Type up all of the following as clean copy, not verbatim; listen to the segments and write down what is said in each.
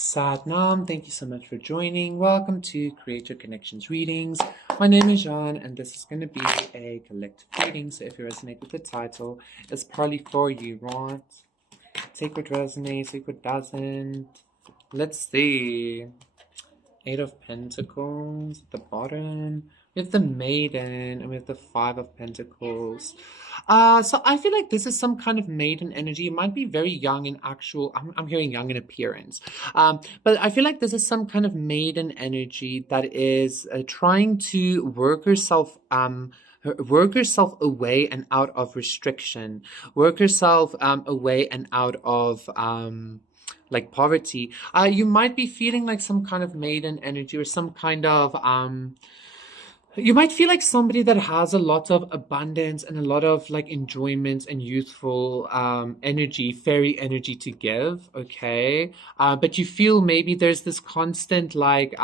Satnam, thank you so much for joining. Welcome to Creator Connections Readings. My name is Jean, and this is going to be a collective reading. So if you resonate with the title, it's partly for you, right? Take what resonates, take what doesn't. Let's see. Eight of Pentacles at the bottom. We have the Maiden, and we have the Five of Pentacles. So I feel like this is some kind of maiden energy. It might be very young in actual, I'm hearing young in appearance. But I feel like this is some kind of maiden energy that is trying to work herself away and out of restriction, work herself away and out of like poverty. You might be feeling like some kind of maiden energy or some kind of you might feel like somebody that has a lot of abundance and a lot of like enjoyment and youthful energy, fairy energy to give, okay? But you feel maybe there's this constant like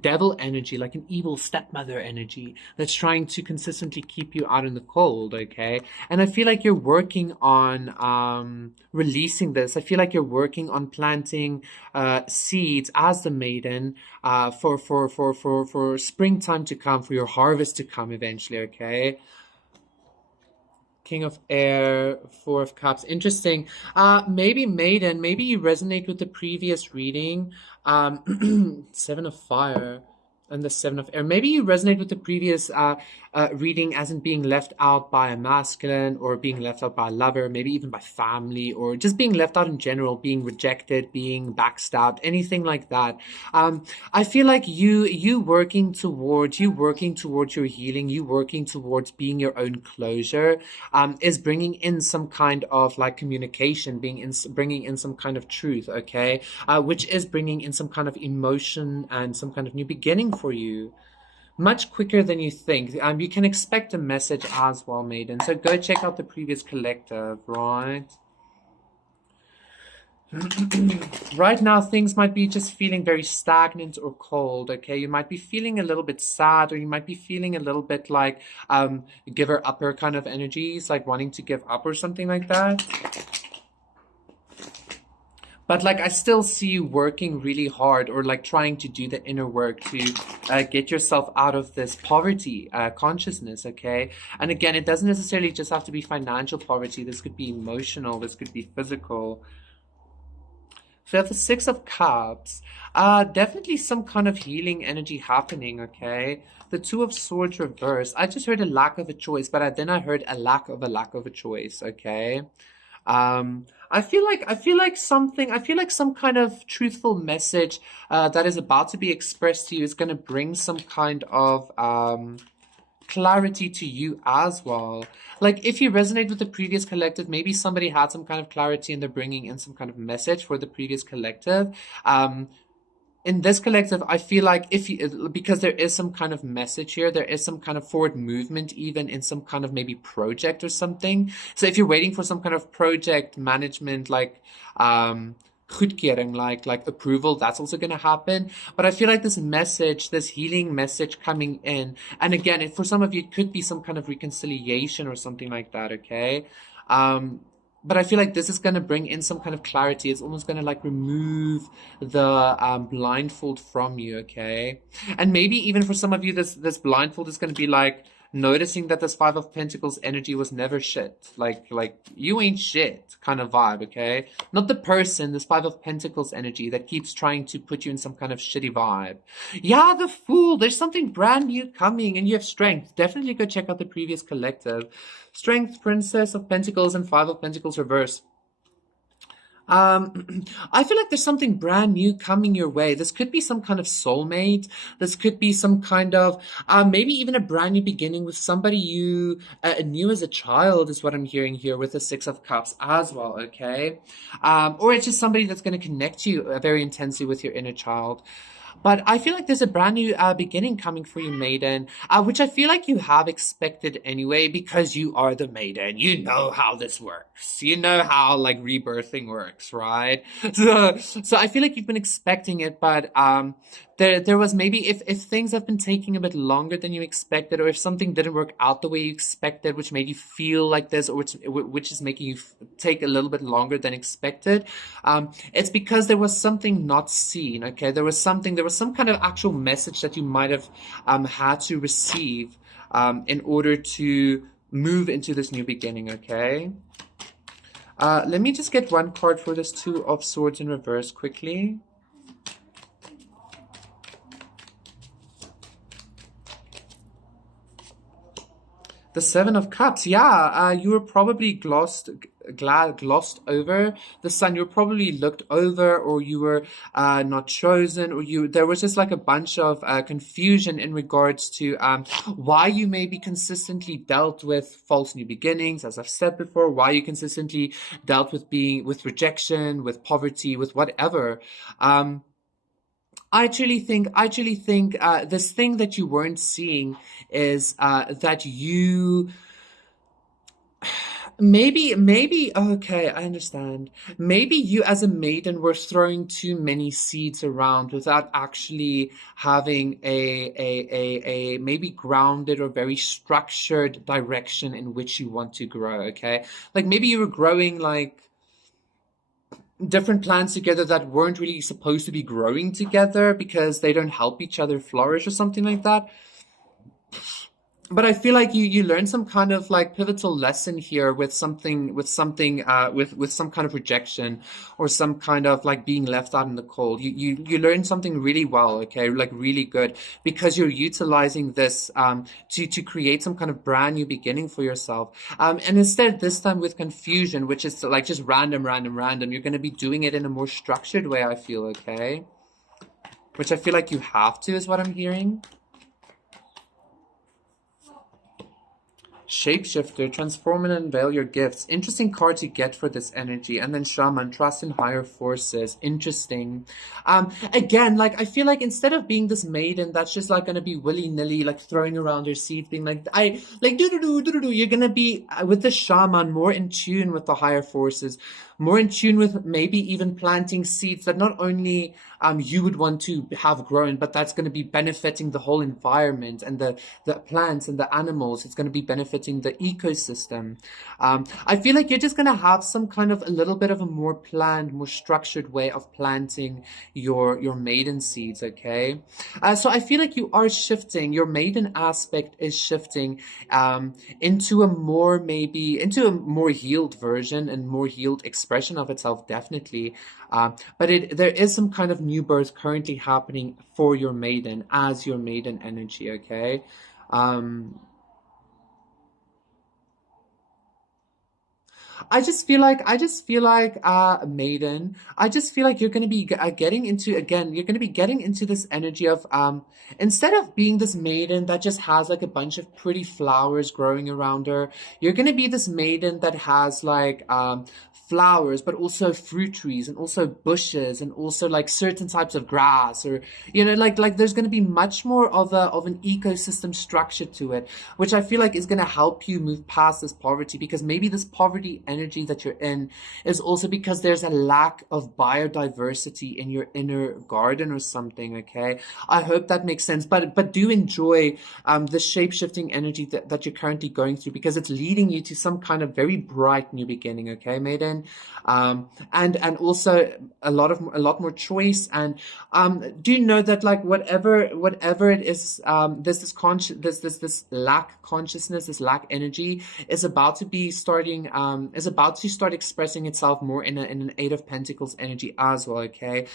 devil energy, like an evil stepmother energy that's trying to consistently keep you out in the cold, okay? And I feel like you're working on releasing this. I feel like you're working on planting seeds as the maiden for springtime to come, for your harvest to come eventually, okay? King of Air, Four of Cups. Interesting. Maybe Maiden, maybe you resonate with the previous reading. Seven of Fire and the Seven of Air. Maybe you resonate with the previous reading as in being left out by a masculine, or being left out by a lover, maybe even by family, or just being left out in general, being rejected, being backstabbed, anything like that. I feel like you working towards your healing, you working towards being your own closure, is bringing in some kind of like communication, bringing in some kind of truth, okay? Which is bringing in some kind of emotion and some kind of new beginning for you. Much quicker than you think. You can expect a message as well, Maiden. So go check out the previous collective, right? Right now, things might be just feeling very stagnant or cold, okay? You might be feeling a little bit sad, or you might be feeling a little bit like giver-upper kind of energies, like wanting to give up or something like that. But like I still see you working really hard, or like trying to do the inner work to get yourself out of this poverty consciousness, okay? And again, it doesn't necessarily just have to be financial poverty. This could be emotional, this could be physical. So you have the Six of Cups. Definitely some kind of healing energy happening, okay? The Two of Swords reversed. I just heard a lack of a choice, but then I heard a lack of a choice, okay? I feel like some kind of truthful message that is about to be expressed to you is going to bring some kind of clarity to you as well. Like if you resonate with the previous collective, maybe somebody had some kind of clarity and they're bringing in some kind of message for the previous collective. In this collective, I feel like because there is some kind of message here, there is some kind of forward movement, even in some kind of maybe project or something. So if you're waiting for some kind of project management, like goedkeuring, like approval, that's also going to happen. But I feel like this message, this healing message coming in, and again, for some of you, it could be some kind of reconciliation or something like that, okay? But I feel like this is going to bring in some kind of clarity. It's almost going to like remove the blindfold from you, okay? And maybe even for some of you, this blindfold is going to be like noticing that this Five of Pentacles energy was never shit. Like you ain't shit kind of vibe, okay? Not the person, this Five of Pentacles energy that keeps trying to put you in some kind of shitty vibe. Yeah, the Fool. There's something brand new coming, and you have strength. Definitely go check out the previous collective. Strength, Princess of Pentacles, and Five of Pentacles reverse. I feel like there's something brand new coming your way. This could be some kind of soulmate. This could be some kind of, maybe even a brand new beginning with somebody you knew as a child, is what I'm hearing here with the Six of Cups as well, okay? Or it's just somebody that's going to connect you very intensely with your inner child. But I feel like there's a brand new beginning coming for you, Maiden, which I feel like you have expected anyway, because you are the Maiden. You know how this works. You know how like rebirthing works, right? So I feel like you've been expecting it, but there was maybe if things have been taking a bit longer than you expected, or if something didn't work out the way you expected, which made you feel like this, or which is making you take a little bit longer than expected, it's because there was something not seen. Okay, there was some kind of actual message that you might have had to receive in order to move into this new beginning. Okay. Let me just get one card for this Two of Swords in reverse quickly. The Seven of Cups. Yeah, you were probably glossed over the sun. You were probably looked over, or you were not chosen, or there was just like a bunch of confusion in regards to why you maybe consistently dealt with false new beginnings, as I've said before, why you consistently dealt with with rejection, with poverty, with whatever. I actually think this thing that you weren't seeing is that you maybe okay, I understand. Maybe you as a maiden were throwing too many seeds around without actually having a maybe grounded or very structured direction in which you want to grow. Okay, like maybe you were growing like different plants together that weren't really supposed to be growing together because they don't help each other flourish or something like that. But I feel like you learned some kind of like pivotal lesson here with with some kind of rejection, or some kind of like being left out in the cold. You learned something really well, okay, like really good, because you're utilizing this to create some kind of brand new beginning for yourself. And instead this time with confusion, which is like just random, you're going to be doing it in a more structured way, I feel, okay? Which I feel like you have to, is what I'm hearing. Shapeshifter, transform and unveil your gifts. Interesting card to get for this energy. And then Shaman, trust in higher forces. Interesting. Again, like I feel like instead of being this maiden that's just like gonna be willy-nilly, like throwing around her seeds, being like do, you're gonna be with the Shaman more in tune with the higher forces, more in tune with maybe even planting seeds that not only you would want to have grown, but that's going to be benefiting the whole environment and the plants and the animals. It's going to be benefiting the ecosystem. I feel like you're just going to have some kind of a little bit of a more planned, more structured way of planting your maiden seeds, okay? So I feel like you are shifting, your maiden aspect is shifting into a more healed version and more healed expression of itself, definitely. But there is some kind of new birth currently happening for your maiden as your maiden energy, okay? I just feel like maiden, I just feel like you're going to be getting into, again, you're going to be getting into this energy of instead of being this maiden that just has like a bunch of pretty flowers growing around her, you're going to be this maiden that has like flowers, but also fruit trees, and also bushes, and also like certain types of grass, or like there's going to be much more of an ecosystem structure to it, which I feel like is going to help you move past this poverty, because maybe this poverty energy that you're in is also because there's a lack of biodiversity in your inner garden or something, okay? I hope that makes sense, but do enjoy the shape-shifting energy that you're currently going through, because it's leading you to some kind of very bright new beginning, okay, Maiden? And also a lot more choice, and do you know that like whatever it is, this lack consciousness, this lack energy is about to start expressing itself more in an Eight of Pentacles energy as well, okay?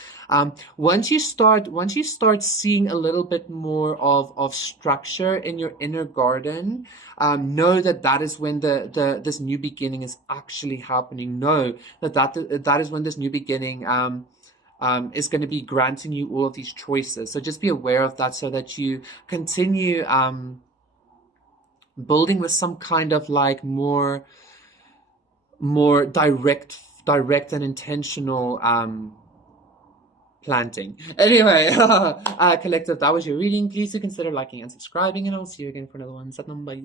Once you start seeing a little bit more of structure in your inner garden, know that is when this new beginning is actually happening. Know that is when this new beginning is going to be granting you all of these choices. So just be aware of that, so that you continue building with some kind of like more direct and intentional planting. Anyway, collective, that was your reading. Please do consider liking and subscribing, and I'll see you again for another one. Satnam, bye.